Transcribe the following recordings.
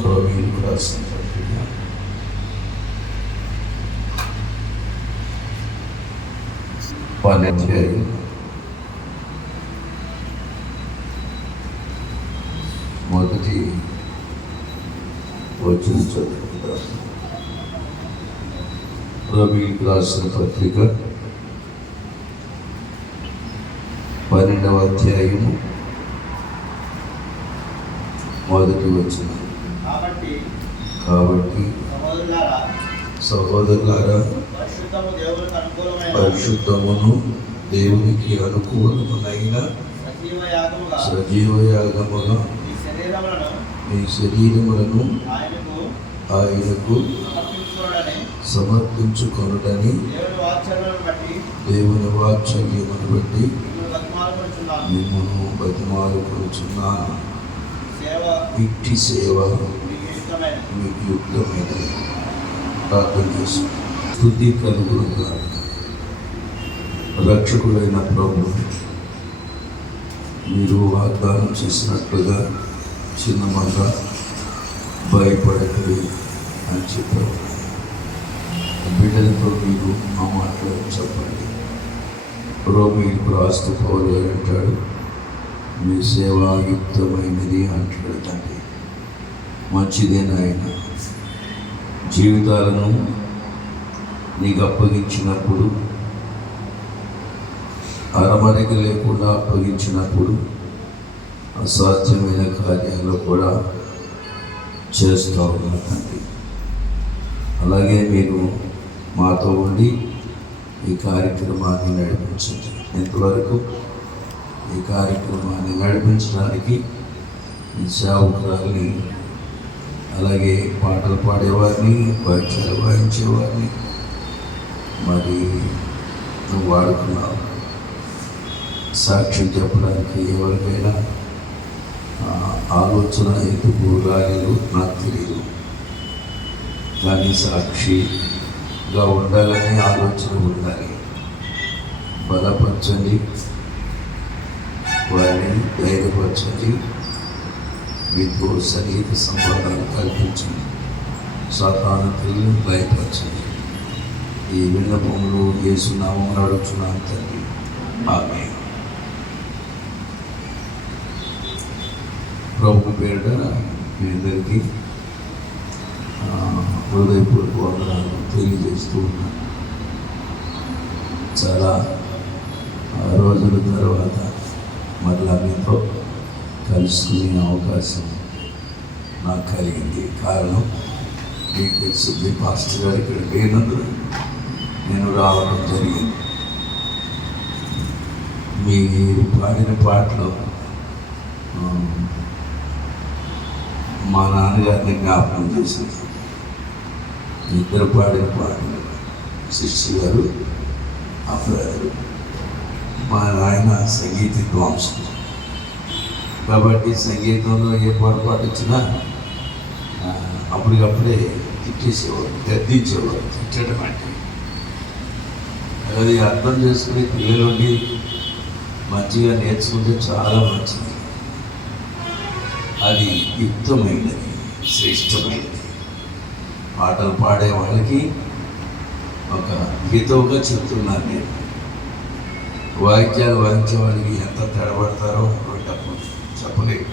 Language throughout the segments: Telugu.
రోమీయులకు రాసిన పత్రిక 12వ అధ్యాయం మొదటి వచనం చదువుకుందాం. రోమీయులకు రాసిన పత్రిక 12వ అధ్యాయము మొదటి వచనం. కాబట్టి సహోదరులారా, పరిశుద్ధమును దేవునికి అనుకూలమునైన సజీవ యాగముగా మీ శరీరములను ఆయనకు సమర్పించుకొనుటని దేవుని వాత్సల్యమును బట్టి మిమ్మల్ని బతిమాలుకొనుచున్నాను. ఇట్టి సేవ మీకు యుక్తమైనది. ప్రార్థన చేసి స్తుతి కలుగునుగా. రక్షకుడైన ప్రభు, మీరు వాగ్దానం చేసినట్లుగా చిన్నగా భయపడకరి అని చెప్పారు. బిడ్డలతో మీరు ఆ మాటలు చెప్పండి. రోమీయులకు రాస్తూ పౌలు అంటాడు, మీ సేవాయుక్తమైనది అంటాడు. తండ్రి, మంచిదేనాయన. జీవితాలను నీకు అప్పగించినప్పుడు, అరమరిక లేకుండా అప్పగించినప్పుడు అసాధ్యమైన కార్యాలు కూడా చేస్తూ ఉన్నారు తండ్రి. అలాగే మీరు మాతో ఉండి ఈ కార్యక్రమాన్ని నడిపించండి. ఇంతవరకు ఈ కార్యక్రమాన్ని నడిపించడానికి ఈ సేవకురాల్ని, అలాగే పాటలు పాడేవారిని, వాయిద్యాలు వాయించేవారిని మరి నువ్వు వాడుకున్నావు. సాక్ష్యం చెప్పడానికి ఎవరికైనా ఆలోచన ఎందుకు రాలేదు నాకు తెలియదు, కానీ సాక్షిగా ఉండాలని ఆలోచన ఉండాలి. బలపరచండి, వారిని ధైర్యపరచండి, మీతో సన్నిహిత సంబంధాలు కల్పించండి, సాతాను క్రియలను భయపరచండి. ఈ విన్నపములు యేసు నామమున అడుగుచున్నాను తండ్రి, ఆమేన్. ప్రభు పేరిట మీ అందరికీ హృదయపూర్వక వందనాలు తెలియజేస్తూ ఉన్నాను. చాలా రోజుల తర్వాత మరలా మీతో కలుసుకునే అవకాశం నాకు కలిగింది. కారణం మీకు తెలుస్తుంది, పాస్టర్ గారు ఇక్కడ లేనందున నేను రావడం జరిగింది. మీరు పాడిన పాటలు మా నాన్నగారిని జ్ఞాపకం చేసింది. ఇద్దరు పాడిన పాటలు శిష్యు గారు, అప్పుడు మా నాయన సంగీత విద్వాంసం కాబట్టి సంగీతంలో ఏ పొరపాటు వచ్చినా అప్పటికప్పుడే తిట్టేసేవారు, గద్దించేవారు. తిట్టడం అంటే అది అర్థం చేసుకుని పిల్లలుండి మంచిగా నేర్చుకుంటే చాలా మంచిది. అది యుక్తమైనది, శ్రేష్టమైనది. పాటలు పాడే వాళ్ళకి ఒక హితవుగా చెప్తున్నాను నేను. వాయిద్యాలు వాయించే వాళ్ళకి ఎంత తడబడతారో అప్పుడు చెప్పలేదు.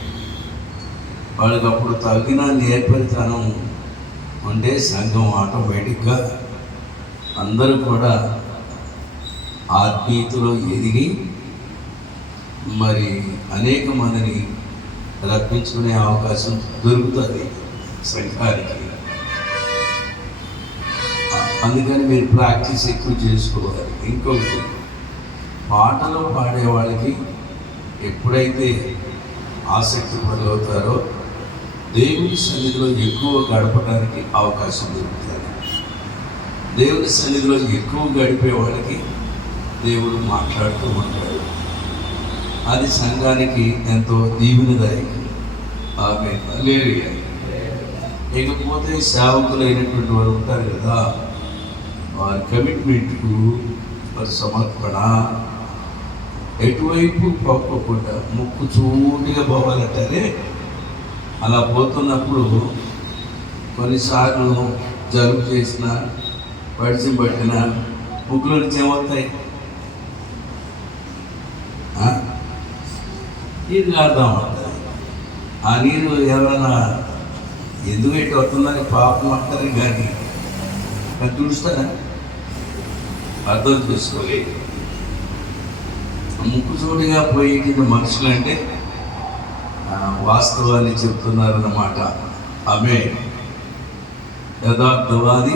వాళ్ళకి అప్పుడు తగిన నేర్పరితనం ఉంటే సంఘం ఆటోమేటిక్గా అందరూ కూడా ఆత్మీయతలో ఎదిగి మరి అనేక మందిని రప్పించుకునే అవకాశం దొరుకుతుంది సంఘానికి. అందుకని మీరు ప్రాక్టీస్ ఎక్కువ చేసుకోవాలి. ఇంకొకటి, పాటలు పాడే వాళ్ళకి ఎప్పుడైతే ఆసక్తి పడుతారో దేవుని సన్నిధిలో ఎక్కువ గడపడానికి అవకాశం దొరుకుతుంది. దేవుని సన్నిధిలో ఎక్కువ గడిపే వాళ్ళకి దేవుడు మాట్లాడుతూ ఉంటాడు. అది సంఘానికి ఎంతో దీవెనదాయకం. ఆమేన్, హల్లెలూయా. ఇకపోతే సేవకులైనటువంటి వారు ఉంటారు కదా, వారి కమిట్మెంట్కు, వారి సమర్పణ ఎటువైపు పంపకుండా ముక్కు చూటిగా పోవాలంటారే అలా పోతున్నప్పుడు కొన్నిసార్లు జలుబు చేసిన పడిసి పట్టిన ముక్కులో నుంచి ఏమవుతాయి? నీరు కారుదాం ఉంటుంది. ఆ నీరు ఎవరైనా ఎందుకు ఇటు వస్తుందని పాపం అంటారు, కానీ అది తుడుస్తారా? అర్థం చేసుకోలేదు. ముక్కు చోటుగా పోయేటి మనుషులు అంటే వాస్తవాన్ని చెప్తున్నారన్నమాట. ఆమె యథార్థవాది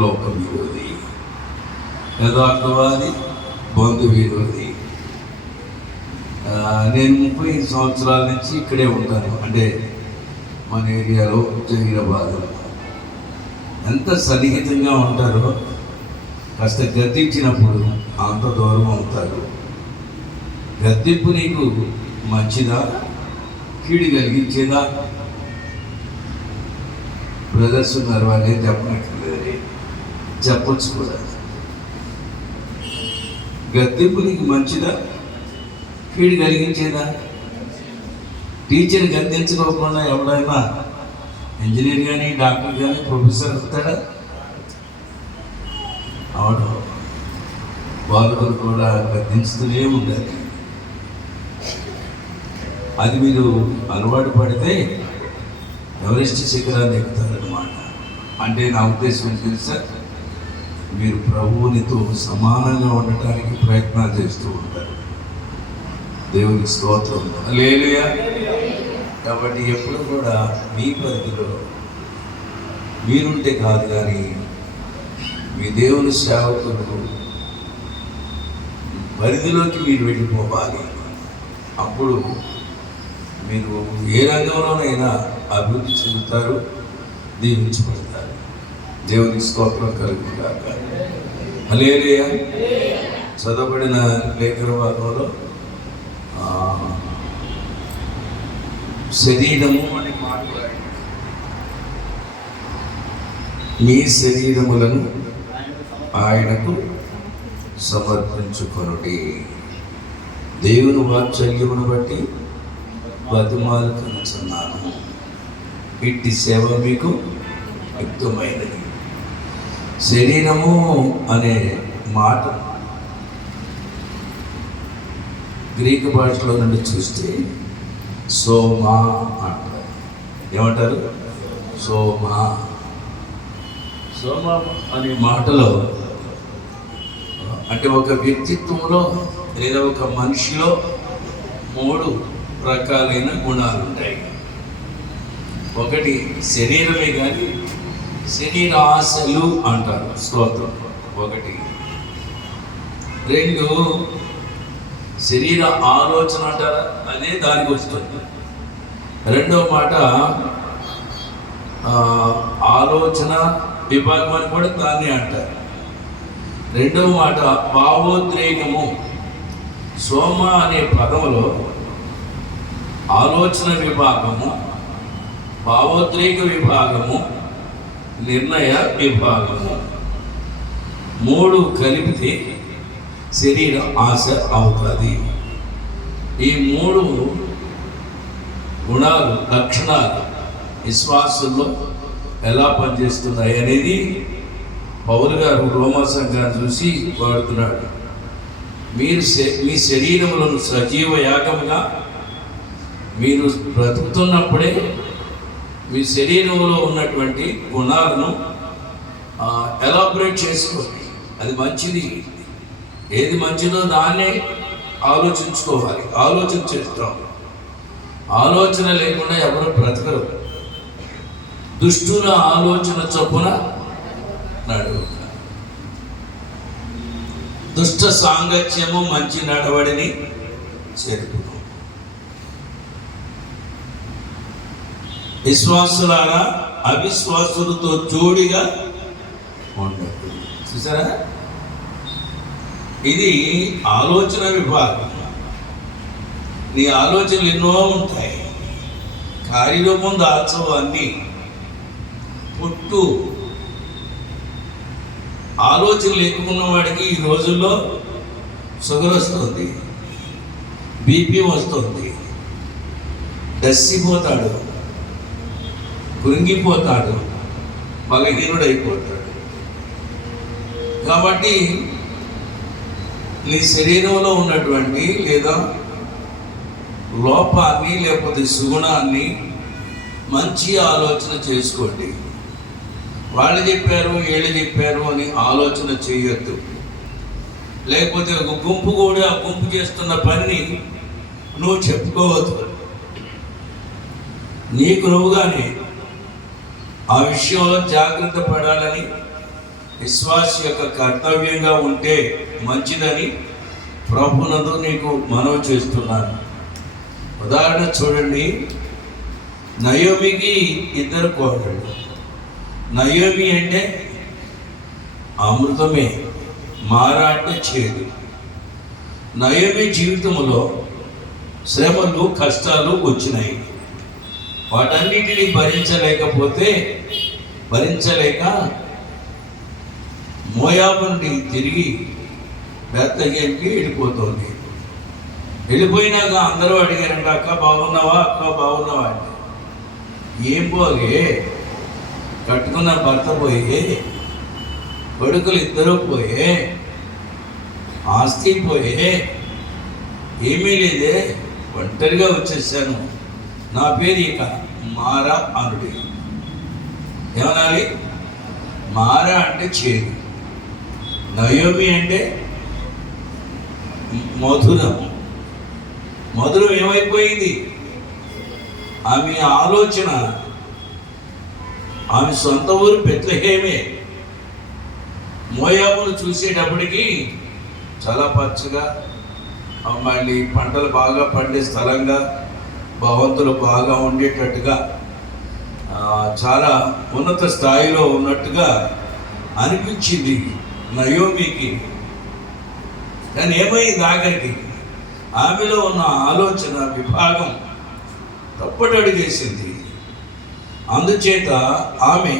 లోక విరోధి, యథార్థవాది బంధు విరోధి. నేను 35 సంవత్సరాల నుంచి ఇక్కడే ఉంటాను, అంటే మన ఏరియాలో జహీరాబాద్లో. ఎంత సన్నిహితంగా ఉంటారో, కాస్త గద్దించినప్పుడు అంత దూరం అవుతారు. గద్దింపు నీకు మంచిదా, కీడు కలిగించేదా? బ్రదర్స్ ఉన్నారు, వాళ్ళే చెప్పనట్లేదని చెప్పొచ్చు కూడా. గద్దింపు నీకు మంచిదా, కీడు కలిగించేదా? టీచర్ గద్దించుకోకుండా ఎవడైనా ఇంజనీర్ కానీ డాక్టర్ కానీ ప్రొఫెసర్ అవుతాడా? అవడం. బాలుడు కూడా గద్దించుతూనే ఉండాలి. అది మీరు అలవాటు పడితే ఎవరెస్ట్ శిఖరాన్ని ఎక్కుతారన్నమాట. అంటే నా ఉద్దేశం ఏంటి తెలుసా? మీరు ప్రభువునితో సమానంగా ఉండటానికి ప్రయత్నాలు చేస్తూ ఉంటారు. దేవునికి స్తోత్రం. హల్లెలూయా. కాబట్టి ఎప్పుడు కూడా మీ పరిధిలో మీరుంటే కాదు, కానీ మీ దేవుని సేవకులు పరిధిలోకి మీరు వెళ్ళిపోవాలి. అప్పుడు మీరు ఏ రంగంలోనైనా అభివృద్ధి చెందుతారు, దీవించబడతారు. దేవునికి స్తోత్రం కలుగుగాక. హల్లెలూయా. చదవబడిన లేఖన భాగంలో శరీరము అని మాట్లాడి, మీ శరీరములను ఆయనకు సమర్పించుకొనుడి. దేవుని వాత్సల్యమును బట్టి బతిమాలు కనుచున్నాను. ఇట్టి సేవ మీకు యుక్తమైనది. శరీరము అనే మాట గ్రీకు భాషలో నుండి చూస్తే సోమా అంటారు. ఏమంటారు? సోమా. సోమా అనే మాటలో అంటే ఒక వ్యక్తిత్వంలో లేదా ఒక మనిషిలో 3 రకాలైన గుణాలు ఉంటాయి. ఒకటి శరీరమే, కానీ శరీర ఆశలు అంటారు. స్తోత్రం. 1. 2 శరీర ఆలోచన అంటారా, అదే దానికి వస్తుంది. 2వ మాట ఆలోచన విభాగం అని కూడా దాన్ని అంటారు. 2వ మాట భావోద్రేకము. సోమ అనే పదంలో ఆలోచన విభాగము, భావోద్రేక విభాగము, నిర్ణయ విభాగము 3 కలిపితే శరీర ఆశ అవుతుంది. ఈ 3 గుణాలు, లక్షణాలు విశ్వాసంలో ఎలా పనిచేస్తున్నాయి అనేది పౌలు గారు రోమా సంఘాన్ని చూసి వాడుతున్నాడు. మీరు మీ శరీరములను సజీవ యాగముగా మీరు బ్రతుకుతున్నప్పుడే మీ శరీరంలో ఉన్నటువంటి గుణాలను ఎలాబరేట్ చేసుకోండి. అది మంచిది, ఏది మంచిదో దాన్నే ఆలోచించుకోవాలి. ఆలోచన చేస్తాం. ఆలోచన లేకుండా ఎవరు బ్రతకరు. దుష్టుల ఆలోచన చొప్పున నడువు. దుష్ట సాంగత్యము మంచి నడవడిని చేరుకును. విశ్వాసులారా అవిశ్వాసులతో జోడిగా ఉండదు. చూసారా? ఇది ఆలోచన విభాగం. నీ ఆలోచనలు ఎన్నో ఉంటాయి. కార్యరూపం దాల్చవు అన్నీ. పుట్టు ఆలోచనలు ఎక్కువ ఉన్నవాడికి ఈ రోజుల్లో షుగర్ వస్తుంది, బీపీ వస్తుంది, డస్సిపోతాడు, కృంగిపోతాడు, బలహీనుడైపోతాడు. కాబట్టి నీ శరీరంలో ఉన్నటువంటి లేదా లోపాన్ని లేకపోతే సుగుణాన్ని మంచి ఆలోచన చేసుకోండి. వాళ్ళు చెప్పారు, వీళ్ళు చెప్పారు అని ఆలోచన చేయొద్దు. లేకపోతే ఒక గుంపు కూడా ఆ గుంపు చేస్తున్న పనిని నువ్వు చెప్పుకోవద్దు. నీకు నువ్వుగానే ఆ విషయంలో జాగ్రత్త పడాలని, విశ్వాస యొక్క కర్తవ్యంగా ఉంటే మంచిదని ప్రభునందు నీకు మనవి చేస్తున్నాను. ఉదాహరణ చూడండి, నయోమికి ఇద్దరు కోడళ్ళు. నయోమి అంటే అమృతమే, మారా అంటే చేదు. నయోమి జీవితంలో శ్రమలు, కష్టాలు వచ్చినాయి. వాటన్నిటిని భరించలేక మోయాబు నుండి తిరిగి బేత్లెహేముకి వెళ్ళిపోతుంది. వెళ్ళిపోయినాక అందరూ అడిగారంట, అక్క బాగున్నావా, అక్క బాగున్నావా అంటే, ఏం పోగే, కట్టుకున్న భర్త పోయే, కొడుకులు ఇద్దరు పోయే, ఆస్తి పోయే, ఏమీ లేదే, ఒంటరిగా వచ్చేసాను, నా పేరు ఇక మారా అనుడి. ఏమనాలి? మారా అంటే చేదు, నయోమి అంటే మధురం. మధురం ఏమైపోయింది? ఆమె ఆలోచన, ఆమె సొంత ఊరు బెత్లెహేమే. మోయాబును చూసేటప్పటికి చాలా పచ్చగా, మళ్ళీ పంటలు బాగా పండే స్థలంగా, భవంతులు బాగా ఉండేటట్టుగా, చాలా ఉన్నత స్థాయిలో ఉన్నట్టుగా అనిపించింది నయోమికి. కానీ ఏమైంది? ఆఖరికి ఆమెలో ఉన్న ఆలోచన విభాగం తప్పటడుగేసింది. అందుచేత ఆమె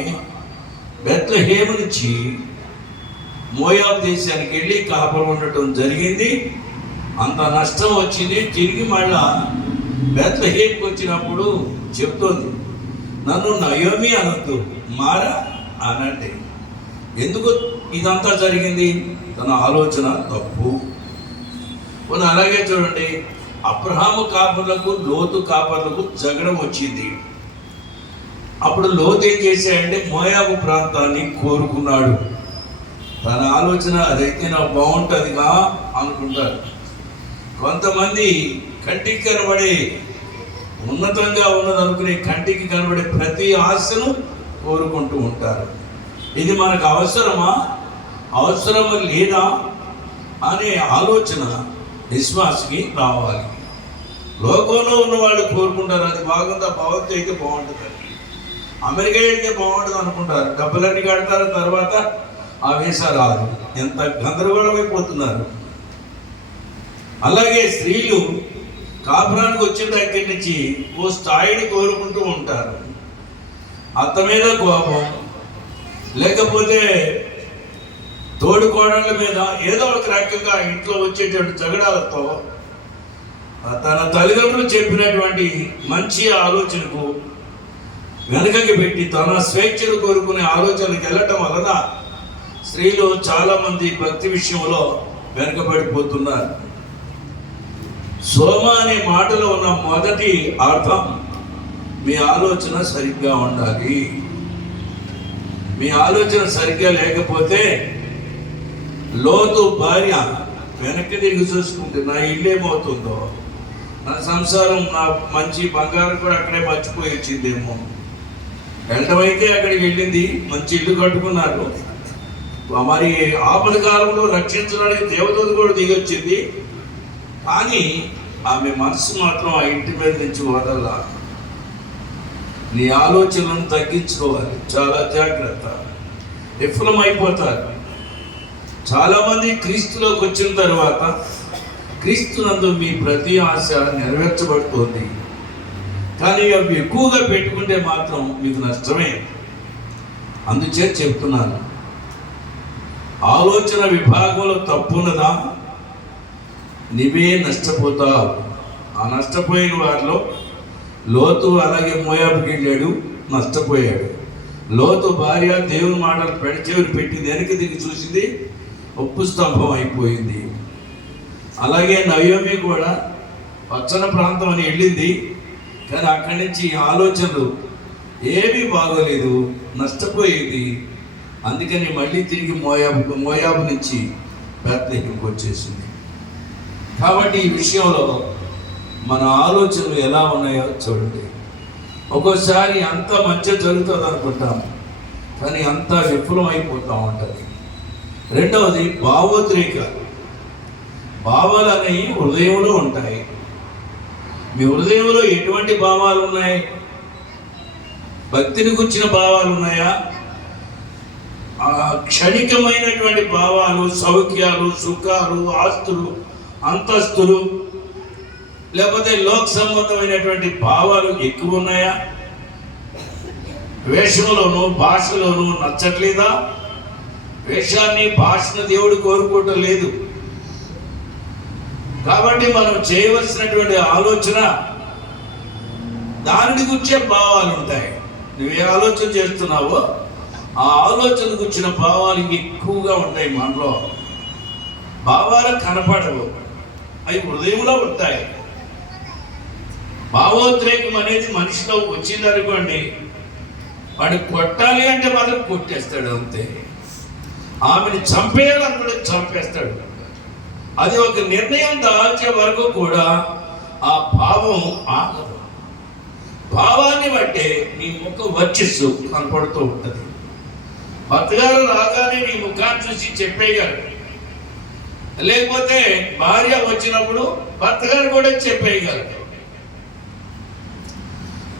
బెత్లెహేము నుంచి మోయాబు దేశానికి వెళ్ళి కాపురం ఉండటం జరిగింది. అంత నష్టం వచ్చింది. తిరిగి మళ్ళా బెత్లెహేముకి వచ్చినప్పుడు చెప్తోంది, నన్ను నయోమి అనొద్దు, మారా అనంటే. ఎందుకు ఇదంతా జరిగింది? తన ఆలోచన తప్పు. అలాగే చూడండి, అబ్రహాము కాపర్లకు, లోతు కాపర్లకు జగడం వచ్చింది. అప్పుడు లోతు ఏం చేశాడంటే మోయాబు ప్రాంతాన్ని కోరుకున్నాడు. తన ఆలోచన అదైతే నాకు బాగుంటుందిగా అనుకుంటారు. కొంతమంది కంటికి కనబడే, ఉన్నతంగా ఉన్నదనుకునే కంటికి కనబడే ప్రతి ఆశను కోరుకుంటూ ఉంటారు. ఇది మనకు అవసరమా, అవసరము లేదా అనే ఆలోచన విశ్వాసకి రావాలి. లోకంలో ఉన్నవాళ్ళు కోరుకుంటారు, అది బాగుందా, భగవత్ అయితే బాగుంటుంది, అమెరికా వెళ్తే బాగుంటుంది అనుకుంటారు. డబ్బులన్నీ కడతారు, తర్వాత ఆ వీసా రాదు. ఎంత గందరగోళమైపోతున్నారు. అలాగే స్త్రీలు కాపురానికి వచ్చిన దగ్గర నుంచి ఓ స్థాయిని కోరుకుంటూ ఉంటారు. అత్త మీద కోపం, లేకపోతే తోడుకోడళ్ళ మీద ఏదో ఒక రకంగా ఇంట్లో వచ్చేటువంటి జగడాలతో తన తల్లిదండ్రులు చెప్పినటువంటి మంచి ఆలోచనకు వెనకకి పెట్టి తన స్వేచ్ఛను కోరుకునే ఆలోచనకు వెళ్ళటం వలన స్త్రీలు చాలామంది భక్తి విషయంలో వెనకబడిపోతున్నారు. సోమ అనే మాటలో ఉన్న మొదటి అర్థం, మీ ఆలోచన సరిగ్గా ఉండాలి. మీ ఆలోచన సరిగ్గా లేకపోతే, లోతు భార్య వెనక్కి తిరిగి చూసుకుంటే నా ఇల్లు ఏమవుతుందో, నా సంసారం, నా మంచి బంగారం కూడా అక్కడే మర్చిపోయి వచ్చిందేమో. వెళ్ళటమైతే అక్కడికి వెళ్ళింది, మంచి ఇల్లు కట్టుకున్నారు. మరి ఆపద కాలంలో రక్షించడానికి దేవదూత కూడా దిగొచ్చింది. కానీ ఆమె మనసు మాత్రం ఆ ఇంటి మీద నుంచి వదల. నీ ఆలోచనలను తగ్గించుకోవాలి, చాలా జాగ్రత్త. విఫలమైపోతారు. చాలామంది క్రీస్తులోకి వచ్చిన తర్వాత క్రీస్తునందు మీ ప్రతి ఆశ నెరవేర్చబడుతుంది. కానీ అవి ఎక్కువగా పెట్టుకుంటే మాత్రం మీకు నష్టమే. అందుచేత చెప్తున్నాను, ఆలోచన విభాగంలో తప్పున్నదా, నీవే నష్టపోతావు. ఆ నష్టపోయిన వారిలో లోతు అలాగే మోయాబుకి వెళ్ళాడు. నష్టపోయాడు. లోతు భార్య దేవుని మాటలు పెడచెవిని పెట్టి వెనక్కి తిరిగి చూసింది, ఉప్పు స్తంభం అయిపోయింది. అలాగే నయోమి కూడా పచ్చన ప్రాంతం అని వెళ్ళింది, కానీ అక్కడి నుంచి ఆలోచనలు ఏమీ బాగోలేదు, నష్టపోయేది. అందుకని మళ్ళీ తిరిగి మోయాబు నుంచి బేత్లెహేముకు వచ్చేసింది. కాబట్టి ఈ విషయంలో మన ఆలోచనలు ఎలా ఉన్నాయో చూడండి. ఒక్కోసారి అంత మంచి జరుగుతుంది అనుకుంటాం, కానీ అంత విఫలం అయిపోతూ ఉంటుంది. రెండవది భావోద్రేకాలు. భావాలు అనేవి హృదయంలో ఉంటాయి. మీ హృదయంలో ఎటువంటి భావాలు ఉన్నాయి? భక్తిని గురించిన భావాలు ఉన్నాయా? క్షణికమైనటువంటి భావాలు, సౌఖ్యాలు, సుఖాలు, ఆస్తులు, అంతస్తులు, లేకపోతే లోక సంబంధమైనటువంటి భావాలు ఎక్కువ ఉన్నాయా? వేషంలోనూ భాషలోనూ నచ్చట్లేదా? వేషాన్ని, భాషను దేవుడు కోరుకోవటం లేదు. కాబట్టి మనం చేయవలసినటువంటి ఆలోచన దానిని గురించే భావాలు ఉంటాయి. నువ్వే ఆలోచన చేస్తున్నావో ఆ ఆలోచన గురించిన భావాలు ఎక్కువగా ఉంటాయి మనలో. భావాలు కనపడవు, అవి హృదయంలో ఉంటాయి. భావోద్రేకం అనేది మనిషిలో వచ్చిందనుకోండి, వాడిని కొట్టాలి అంటే మాత్రం కొట్టేస్తాడు అంతే. ఆమెను చంపేయాలనుకుంటే చంపేస్తాడు. అది ఒక నిర్ణయం దాల్చే వరకు కూడా ఆ భావం ఆగదు. భావాన్ని బట్టే నీ ముఖం వర్చస్సు కనపడుతూ ఉంటుంది. భర్తగారు రాగానే నీ ముఖాన్ని చూసి చెప్పేయగలరు, లేకపోతే భార్య వచ్చినప్పుడు భర్తగారు కూడా చెప్పేయగలరు.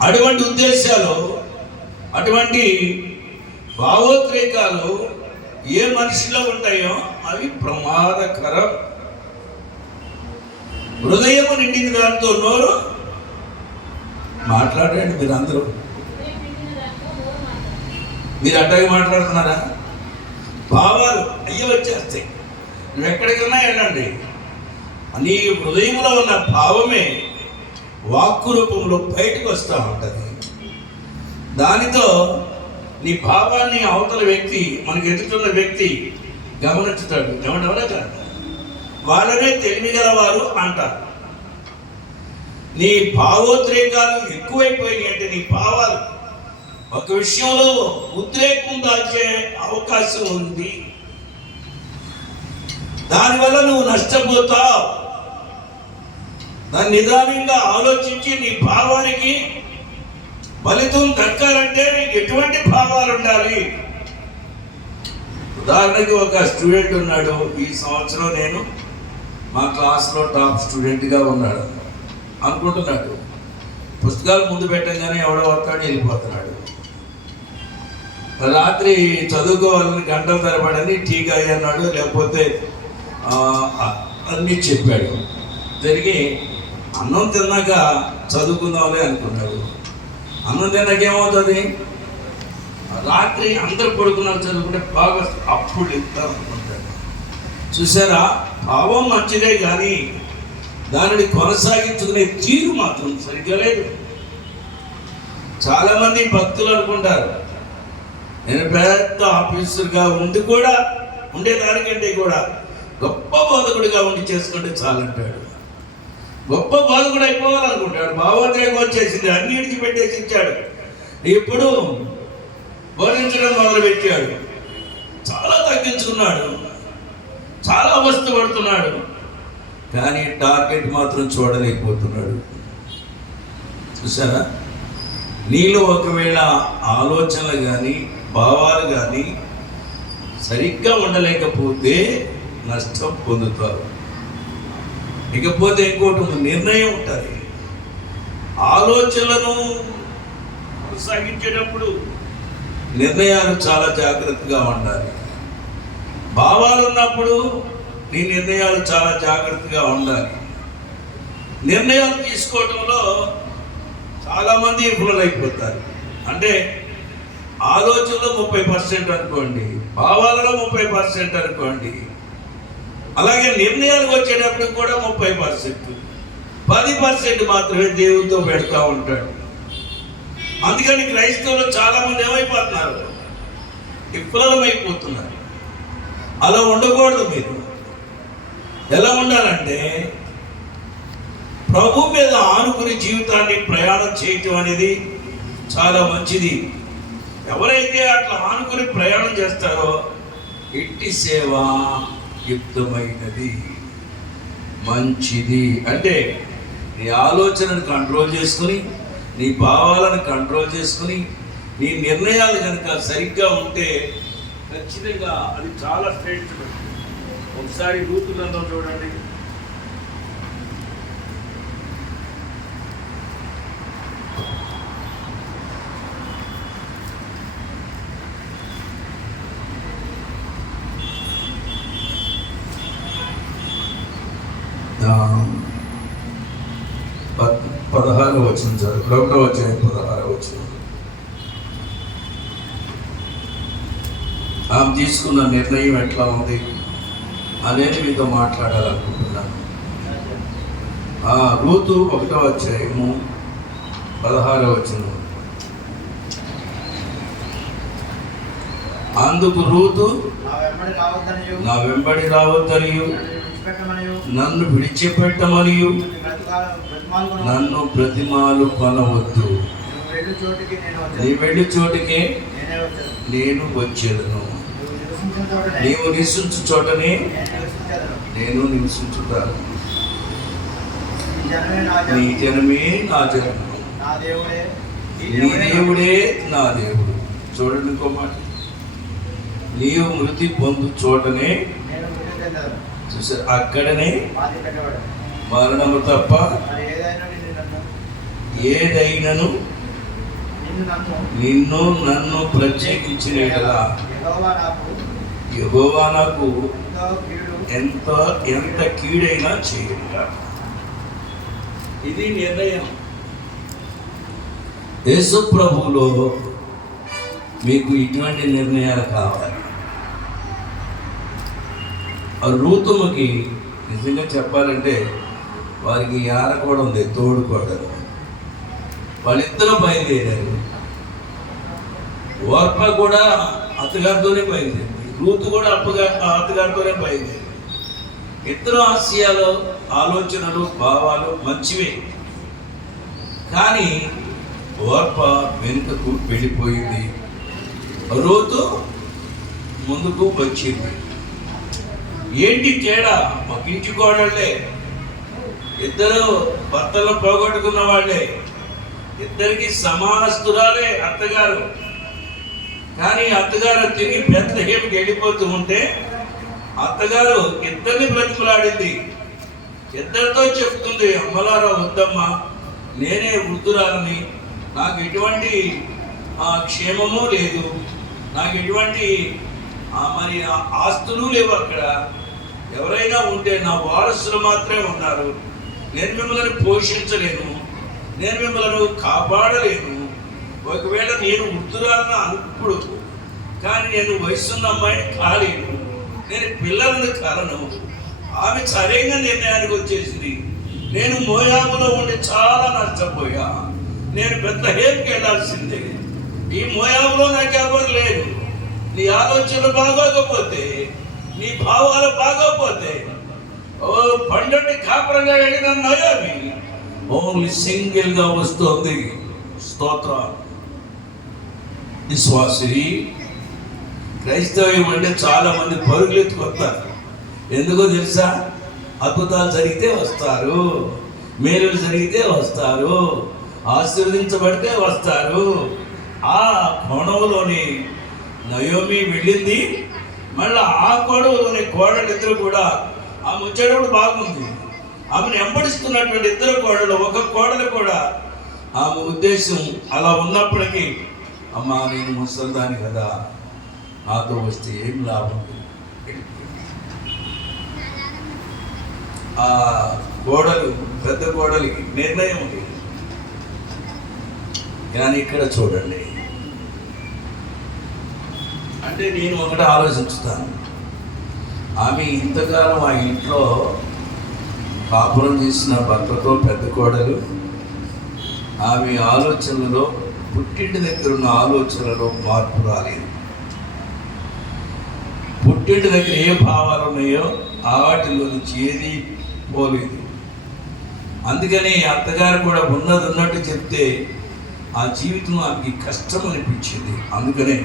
అటువంటి ఉద్దేశాలు, అటువంటి భావోద్రేకాలు ఏ మనిషిలో ఉంటాయో అవి ప్రమాదకరం. హృదయము నిండిన దానితో నోరు మాట్లాడండి. మీరు అందరూ మీరు అట్టాగే మాట్లాడుతున్నారా? భావాలు అయ్యే వచ్చేస్తాయి. నువ్వు ఎక్కడికైనా వెళ్ళండి, నీ హృదయంలో ఉన్న భావమే వాక్కు రూపంలో బయటకు వస్తూ ఉంటుంది. దానితో నీ భావాన్ని అవతల వ్యక్తి, మనకు ఎదుగుతున్న వ్యక్తి గమనించుతాడు. గమనవరా కాదు, వాళ్ళనే తెలివిగలవారు అంటారు. నీ భావోద్రేకాలు ఎక్కువైపోయినాయి అంటే నీ భావాలు ఒక విషయంలో ఉద్రేకం దాల్చే అవకాశం ఉంది. దానివల్ల నువ్వు నష్టపోతావు. దాన్ని నిదానంగా ఆలోచించి నీ భావానికి ఫలితం దక్కాలంటే ఎటువంటి భావాలు ఉండాలి? ఉదాహరణకి ఒక స్టూడెంట్ ఉన్నాడు. ఈ సంవత్సరం నేను మా క్లాస్లో టాప్ స్టూడెంట్గా ఉన్నాడు అనుకుంటున్నాడు. పుస్తకాలు ముందు పెట్టగానే ఎవడో వస్తాడు, వెళ్ళిపోతున్నాడు. రాత్రి చదువుకోవాలని గంటల తరబడని టీకా అన్నాడు, లేకపోతే అన్నీ చెప్పాడు. తిరిగి అన్నం తిన్నాక చదువుకుందాంలే అనుకున్నాడు. అన్నం తిన్నాక ఏమవుతుంది? రాత్రి అందరు పడుకున్నారు చదువుకుంటే బాగా అప్పుడు ఇద్దాం అనుకుంటాడు. చూసారా, భావం మంచిదే కానీ దానిని కొనసాగించుకునే తీరు మాత్రం సరిగ్గా లేదు. చాలామంది భక్తులు అనుకుంటారు, నేను పెద్ద ఆఫీసర్గా ఉండి కూడా ఉండేదానికంటే కూడా గొప్ప బోధకుడిగా ఉండి చేసుకుంటే చాలంటాడు. గొప్ప బోధకుడు అయిపోవాలనుకుంటాడు. భావోద్రేకం వచ్చేసింది, అన్నిటికీ పెట్టేసి ఇచ్చాడు. ఇప్పుడు బోధించడం మొదలుపెట్టాడు. చాలా తగ్గించుకున్నాడు, చాలా అవస్థపడుతున్నాడు, కానీ టార్గెట్ మాత్రం చూడలేకపోతున్నాడు. చూసారా, నీలో ఒకవేళ ఆలోచనలు కానీ భావాలు కానీ సరిగ్గా ఉండలేకపోతే నష్టం పొందుతారు. ఇకపోతే ఇంకోటి నిర్ణయం ఉంటుంది. ఆలోచనలను కొనసాగించేటప్పుడు నిర్ణయాలు చాలా జాగ్రత్తగా ఉండాలి. భావాలు ఉన్నప్పుడు నీ నిర్ణయాలు చాలా జాగ్రత్తగా ఉండాలి. నిర్ణయాలు తీసుకోవడంలో చాలామంది విఫలమైపోతారు. అంటే ఆలోచనలో 30% అనుకోండి, భావాలలో 30% అనుకోండి, అలాగే నిర్ణయాలకు వచ్చేటప్పుడు కూడా 30%, 10% మాత్రమే దేవుడితో పెడతా ఉంటాడు. అందుకని క్రైస్తవులు చాలా మంది ఏమైపోతున్నారు, విఫలమైపోతున్నారు. అలా ఉండకూడదు. మీరు ఎలా ఉండాలంటే ప్రభు మీద ఆనుకుని జీవితాన్ని ప్రయాణం చేయటం అనేది చాలా మంచిది. ఎవరైతే అట్లా ఆనుకుని ప్రయాణం చేస్తారో ఇట్టి సేవ యుక్తమైనది, మంచిది. అంటే నీ ఆలోచనను కంట్రోల్ చేసుకుని, నీ భావాలను కంట్రోల్ చేసుకుని, నీ నిర్ణయాలు కనుక సరిగ్గా ఉంటే ఖచ్చితంగా అది చాలా శ్రేష్టమైనది. ఒకసారి రూతు గ్రంథం చూడండి. పదహారు వచ్చిన సార్, 1వ అధ్యాయం 16వ వచనం. ఆమె తీసుకున్న నిర్ణయం ఎట్లా ఉంది అనేది మీతో మాట్లాడాలనుకుంటున్నాను. రూతు 1వ అధ్యాయము 16వ వచనం. అందుకు రూతు, నా వెంబడి రావద్దనియు, నన్ను విడిచిపెట్టమనియు నన్ను బ్రతిమాలు కొనవద్దు. నీ వెళ్ళు చోటికే నేను వచ్చేదను. నీవు నివసించు చోటనే నేను నివసించుతాను. నీ జనమే నా జనము, నీ దేవుడే నా దేవుడు. చూడండి ఇంకో మాట, నీవు మృతి పొందు చోటనే, చూసారు, అక్కడనే మరణము తప్ప ఏదైనను నిన్ను నన్ను ప్రత్యేకించిన యెహోవా నాకు ఎంత కీడైనా చేయగా. ఇది నిర్ణయం. యేసు ప్రభువులో మీకు ఇటువంటి నిర్ణయాలు కావాలి. రూతుమకి నిజంగా చెప్పాలంటే వారికి యార కూడా ఉంది, తోడుకోవడం. వాళ్ళిద్దరూ బయలుదేరారు. ఓర్ప కూడా అత్తగారితోనే బయలుదేరింది, రూతు కూడా అత్తగారితోనే బయలుదేరింది. ఇద్దరు ఆశయాలు, ఆలోచనలు, భావాలు మంచివే. కానీ ఓర్ప వెనుకకు వెళ్ళిపోయింది, రూతు ముందుకు వచ్చింది. ఏంటి తేడా? మాకింటి కోడళ్ళే, ఇద్దరు భర్తలు పోగొట్టుకున్న వాళ్ళే, ఇద్దరికి సమానస్తురాలే అత్తగారు. కానీ అత్తగారు తిరిగి బెత్లెహేముకి వెళ్ళిపోతూ ఉంటే అత్తగారు ఇద్దరిని బ్రతిమలాడింది. ఇద్దరితో చెప్తుంది, అమ్మలారా వద్దమ్మా, నేనే వృద్ధురాలని, నాకు ఎటువంటి క్షేమము లేదు, నాకు ఎటువంటి మరి ఆస్తులు లేవు, అక్కడ ఎవరైనా ఉంటే నా వారసులు మాత్రమే ఉన్నారు. నేను మిమ్మల్ని పోషించలేను, నేను మిమ్మల్ని కాపాడలేను. ఒకవేళ నేను వృద్ధురాలను అనుకుడు, కానీ నేను వయసున్న అమ్మాయిని కాలేను, నేను పిల్లలను కాలను. ఆమె సరైన నిర్ణయానికి వచ్చేసింది. నేను మోయాబులో ఉండి చాలా నష్టపోయా, నేను బెత్లెహేముకి వెళ్ళాల్సిందే. ఈ మోయాబులో నాకు ఎవరు లేదు. నీ ఆలోచనలు బాగోకపోతే, నీ భావాలు బాగోకపోతే, పండుని కాపురంగా వెళ్ళిన నయోమి ఓన్లీ సింగిల్ గా వస్తుంది. స్తోత్రం. విశ్వాసి క్రైస్తవ్యం అంటే చాలా మంది పరుగులు ఎత్తుకొస్తారు. ఎందుకో తెలుసా? అద్భుతాలు జరిగితే వస్తారు, మేలులు జరిగితే వస్తారు, ఆశీర్వదించబడితే వస్తారు. ఆ కోణంలోని నయోమి వెళ్ళింది. మళ్ళీ ఆ కోణంలోని కోడలు ఇద్దరు కూడా, ఆమె వచ్చేటప్పుడు బాగుంది, ఆమెను వెంబడిస్తున్నటువంటి ఇద్దరు కోడలు, ఒక కోడలు కూడా ఆమె ఉద్దేశం అలా ఉన్నప్పటికీ, అమ్మా నేను ముసల్దాని కదా, నాతో వస్తే ఏం లాభం. ఆ కోడలు, పెద్ద కోడలికి నిర్ణయం ఉంది. కానీ ఇక్కడ చూడండి, అంటే నేను ఒకటి ఆలోచిస్తాను, ఆమె ఇంతకాలం ఆ ఇంట్లో కాపురం చేసిన భర్తతో పెద్ద కోడలు, ఆమె ఆలోచనలో పుట్టింటి దగ్గర ఉన్న ఆలోచనలో మార్పు రాలేదు. పుట్టింటి దగ్గర ఏ భావాలు ఉన్నాయో వాటిలో నుంచి ఏది పోలేదు. అందుకని అత్తగారు కూడా ఉన్నట్టు చెప్తే ఆ జీవితం ఆమెకి కష్టం అనిపించింది. అందుకనే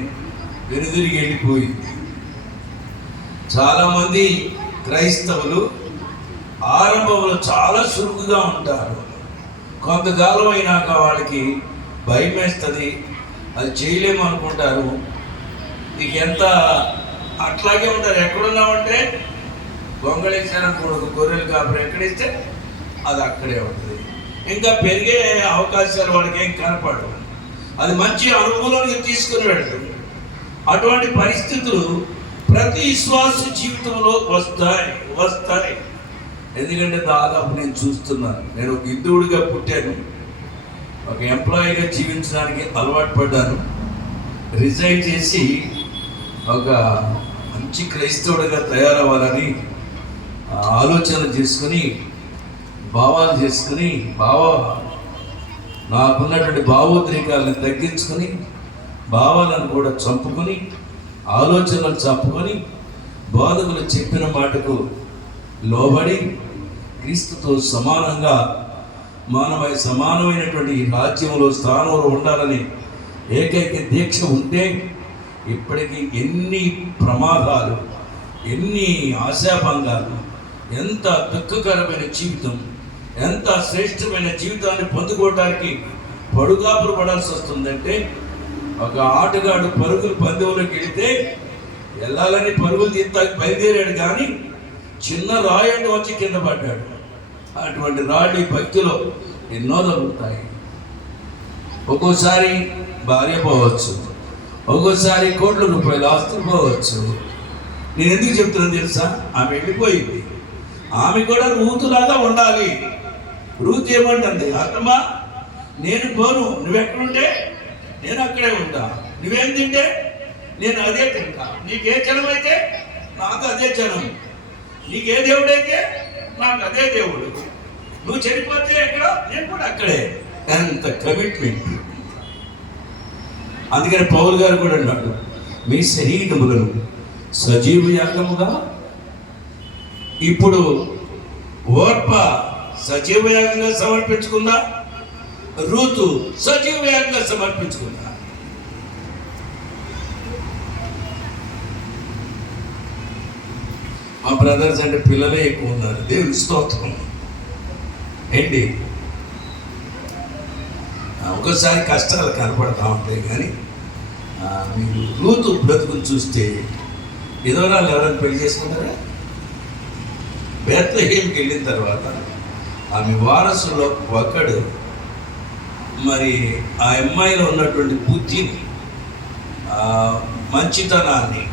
వెనుదిరిగి వెళ్ళిపోయింది. చాలామంది క్రైస్తవులు ఆరంభంలో చాలా చురుకుగా ఉంటారు. కొంతకాలం అయినాక వాళ్ళకి భయం వేస్తుంది, అది చేయలేము అనుకుంటారు. నీకు ఎంత అట్లాగే ఉంటారు. ఎక్కడున్నామంటే గొంగళేశ్వరం గొర్రెలు కాపురం ఎక్కడిస్తే అది అక్కడే ఉంటుంది. ఇంకా పెరిగే అవకాశాలు వాడికి ఏం కనపడవు. అది మంచి అనుభవంలోకి తీసుకుని వెళ్తుంది. అటువంటి పరిస్థితులు ప్రతి విశ్వాస జీవితంలో వస్తాయి. ఎందుకంటే దాదాపు నేను చూస్తున్నాను. నేను ఒక హిందువుడిగా పుట్టాను, ఒక ఎంప్లాయీగా జీవించడానికి అలవాటు పడ్డాను. రిజైన్ చేసి ఒక మంచి క్రైస్తవుడిగా తయారవ్వాలని ఆలోచన చేసుకుని భావాలు చేసుకుని నాకున్నటువంటి భావోద్రేకాలను తగ్గించుకొని భావాలను కూడా చంపుకొని ఆలోచనలు చంపుకొని బోధకులు చెప్పిన మాటకు లోబడి క్రీస్తుతో సమానంగా సమానమైనటువంటి రాజ్యంలో స్థానంలో ఉండాలని ఏకైక దీక్ష ఉంటే ఇప్పటికీ ఎన్ని ప్రమాదాలు, ఎన్ని ఆశాభంగాలు, ఎంత దుఃఖకరమైన జీవితం, ఎంత శ్రేష్టమైన జీవితాన్ని పొందుకోవడానికి పడుగాపులు పడాల్సి వస్తుందంటే, ఒక ఆటగాడు పరుగులు పందెంలోకి వెళితే వెళ్ళాలని పరుగులు తీస్తాకి బయలుదేరాడు, కానీ చిన్న రాయండి వచ్చి కింద పడ్డాడు. అటువంటి రాళ్ళు ఈ భక్తిలో ఎన్నో తగ్గుతాయి. ఒక్కోసారి భార్య పోవచ్చు, ఒక్కోసారి కోట్ల రూపాయల ఆస్తులు పోవచ్చు. నేను ఎందుకు చెప్తున్నాను తెలుసా? ఆమె వెళ్ళిపోయింది. ఆమె కూడా రూతులాగా ఉండాలి. రూతు ఏమంటుంది? అత్తమ్మా, నేను పోను, నువ్వెక్కడుంటే నేను అక్కడే ఉంటా. నువ్వేం తింటే నేను అదే తింటా. నీకే జనం అయితే నాకు అదే జనం, నీకే దేవుడైతే నాకు అదే దేవుడు. నువ్వు చనిపోతే ఎక్కడ, నేను కూడా అక్కడే. ఎంత కమిట్మెంట్! అందుకని పౌలు గారు కూడా అన్నాడు, మీ శరీరములను సజీవ యాగముగా. ఇప్పుడు ఓర్ప సజీవ యాగంగా సమర్పించుకుందా? రూతు సజీవ యాగంగా సమర్పించుకుందా? మా బ్రదర్స్ అంటే పిల్లలే ఎక్కువ ఉన్నారు. దేవుని స్తోత్రం. ఏంటి, ఒకసారి కష్టాలు కనపడతా ఉంటాయి, కానీ మీరు రూతు బ్రతుకుని చూస్తే విధవరాలు ఎవరైనా పెళ్లి చేసుకుంటారా? బేత్లెహేమ్కి వెళ్ళిన తర్వాత ఆమె వారసులో ఒకడు మరి ఆ అమ్మాయిలో ఉన్నటువంటి బుద్ధిని, మంచితనాన్ని,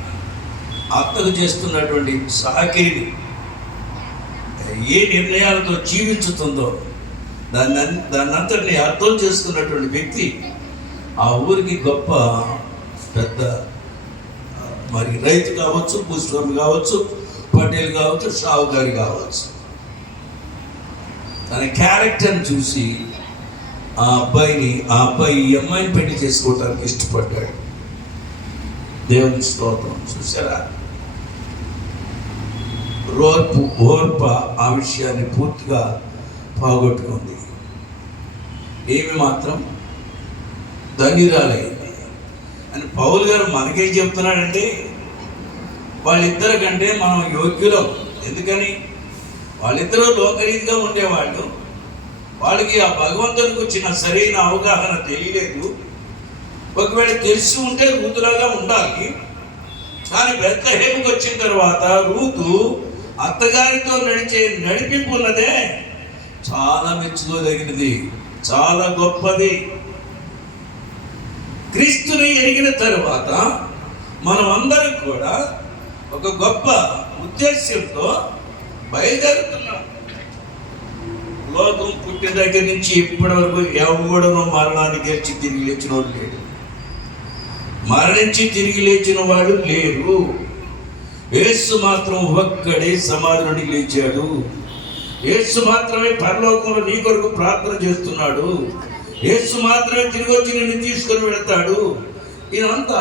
అత్తకు చేస్తున్నటువంటి సాకిరిని, ఏ నిర్ణయాలతో జీవించుతుందో దాన్నంతటిని అర్థం చేసుకున్నటువంటి వ్యక్తి ఆ ఊరికి గొప్ప పెద్ద, మరి రైతు కావచ్చు, భూస్వామి కావచ్చు, పటేల్ కావచ్చు, షావుకారి కావచ్చు. తన క్యారెక్టర్ని చూసి ఆ అబ్బాయి ఈ అమ్మాయిని పెళ్లి చేసుకోవటానికి ఇష్టపడ్డాడు. దేవుని స్తోత్రం. చూసారా? ఓర్ప ఆ విషయాన్ని పూర్తిగా పోగొట్టుకుంది. ఏమి మాత్రం ధన్యురాలైంది అని పౌలు గారు మనకేం చెప్తున్నాడంటే, వాళ్ళిద్దరి కంటే మనం యోగ్యులం. ఎందుకని? వాళ్ళిద్దరూ లోకరీతిగా ఉండేవాళ్ళు. వాళ్ళకి ఆ భగవంతునికి వచ్చిన సరైన అవగాహన తెలియలేదు. ఒకవేళ తెలిసి ఉంటే రూతులాగా ఉండాలి. కానీ బెత్లెహేముకి వచ్చిన తర్వాత రూతు అత్తగారితో నడిచే నడిపింపు ఉన్నదే చాలా మెచ్చుకోదగినది, చాలా గొప్పది. క్రీస్తుని ఎరిగిన తరువాత మనం అందరం కూడా ఒక గొప్ప ఉద్దేశ్యంతో బయలుదేరుతున్నాం. లోకం పుట్టిన దగ్గర నుంచి ఇప్పటి వరకు ఎవడనో మరణాన్ని గెలిచి తిరిగి లేచిన వాడు లేడు, మరణించి తిరిగి లేచిన వాడు లేరు. యేసు మాత్రం ఒక్కడే సమాధి నుండి లేచాడు. యేసు మాత్రమే పరలోకంలో నీ కొరకు ప్రార్థన చేస్తున్నాడు. యేసు మాత్రమే తిరిగి వచ్చి నిన్ను తీసుకొని వెళతాడు. ఇదంతా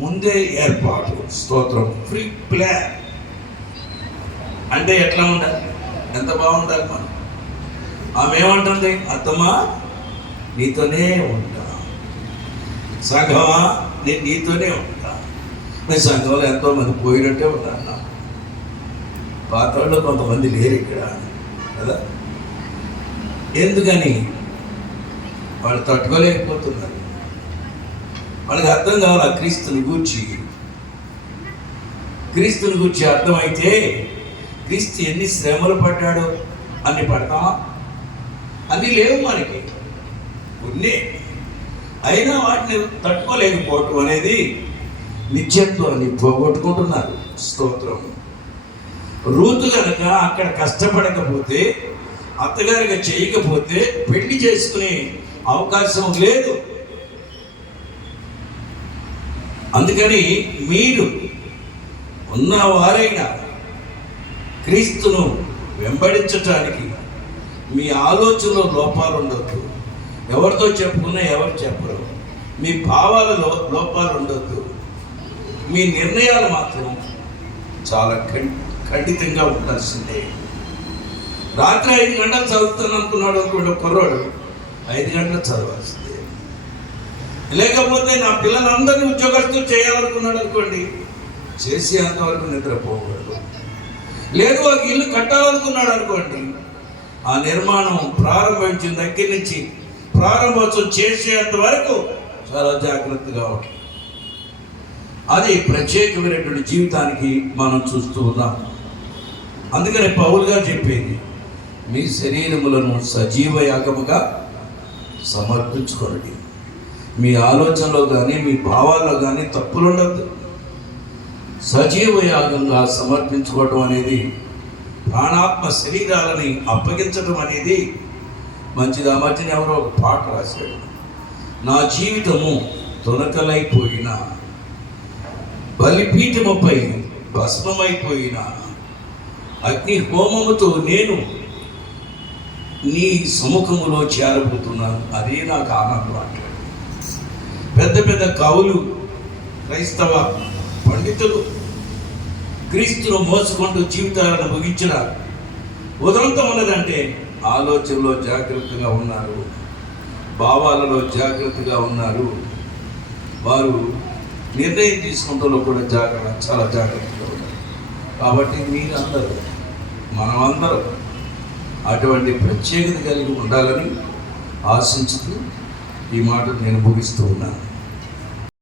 ముందే ఏర్పాటు. స్తోత్రం. ఫ్రీ ప్లాన్ అంటే ఎట్లా ఉండాలి? ఎంత బాగుండాలి మనం. ఆమె ఏమంటుంది? అత్తమ్మా నీతోనే ఉంటా, సంఘమా నేను నీతోనే ఉంటా. నేను సంఘంలో ఎంతోమంది పోయినట్టే ఉంటాను. పాత వాళ్ళు కొంతమంది లేరు ఇక్కడ కదా. ఎందుకని? వాళ్ళు తట్టుకోలేకపోతున్నారు. వాళ్ళకి అర్థం కావాలి క్రీస్తుని గూర్చి అర్థమైతే క్రీస్తు ఎన్ని శ్రమలు పడ్డాడు అన్ని పడతామా? అన్నీ లేవు మనకి, కొన్ని. అయినా వాటిని తట్టుకోలేకపోవటం అనేది నిత్యత్వాన్ని పోగొట్టుకుంటున్నారు. స్తోత్రం. రూతు కనుక అక్కడ కష్టపడకపోతే, అత్తగారిగా చేయకపోతే పెళ్లి చేసుకునే అవకాశం లేదు. అందుకని మీరు ఉన్నవారైనా క్రీస్తును వెంబడించటానికి మీ ఆలోచనలో లోపాలు ఉండొద్దు. ఎవరితో చెప్పుకున్నా ఎవరు చెప్పరు. మీ భావాలలో లోపాలు ఉండొద్దు. మీ నిర్ణయాలు మాత్రం చాలా ఖండితంగా ఉండాల్సిందే. రాత్రి 5 గంటలు చదువుతాను అనుకున్నాడు అనుకోండి కుర్రాడు, 5 గంటలు చదవాల్సిందే. లేకపోతే నా పిల్లలందరినీ ఉద్యోగస్తులు చేయాలనుకున్నాడు అనుకోండి, చేసేంతవరకు నిద్రపోకూడదు. లేదు ఒక ఇల్లు కట్టాలనుకున్నాడు అనుకోండి, ఆ నిర్మాణం ప్రారంభించిన దగ్గర నుంచి ప్రారంభోత్సవం చేసేంత వరకు చాలా జాగ్రత్తగా ఉంటుంది. అది ప్రత్యేకమైనటువంటి జీవితానికి మనం చూస్తూ ఉన్నాం. అందుకని పౌలు గారు చెప్పేది, మీ శరీరములను సజీవ యాగముగా సమర్పించుకోండి. మీ ఆలోచనలో కానీ మీ భావాల్లో కానీ తప్పులు ఉండద్దు. సజీవ యాగంగా సమర్పించుకోవటం అనేది, ప్రాణాత్మ శరీరాలని అప్పగించడం అనేది మంచిది. ఆ మధ్యన ఎవరో ఒక పాట రాశాడు, నా జీవితము తొనకలైపోయిన బలిపీఠముపై భస్మమైపోయిన అగ్ని హోమముతో నేను నీ సముఖములో చేరబోతున్నాను. అదే నాకు ఆనందం అంటాడు. పెద్ద పెద్ద కవులు, క్రైస్తవ పండితులు క్రీస్తును మోసుకుంటూ జీవితాలను ముగించిన ఉదంతం ఉన్నదంటే ఆలోచనలో జాగ్రత్తగా ఉన్నారు, భావాలలో జాగ్రత్తగా ఉన్నారు. వారు నిర్ణయం తీసుకుంటూ కూడా చాలా జాగ్రత్తగా ఉన్నారు. కాబట్టి మీరందరూ, మనమందరం అటువంటి ప్రత్యేకత కలిగి ఉండాలని ఆశించుతూ ఈ మాట నేను ముగిస్తూ ఉన్నాను.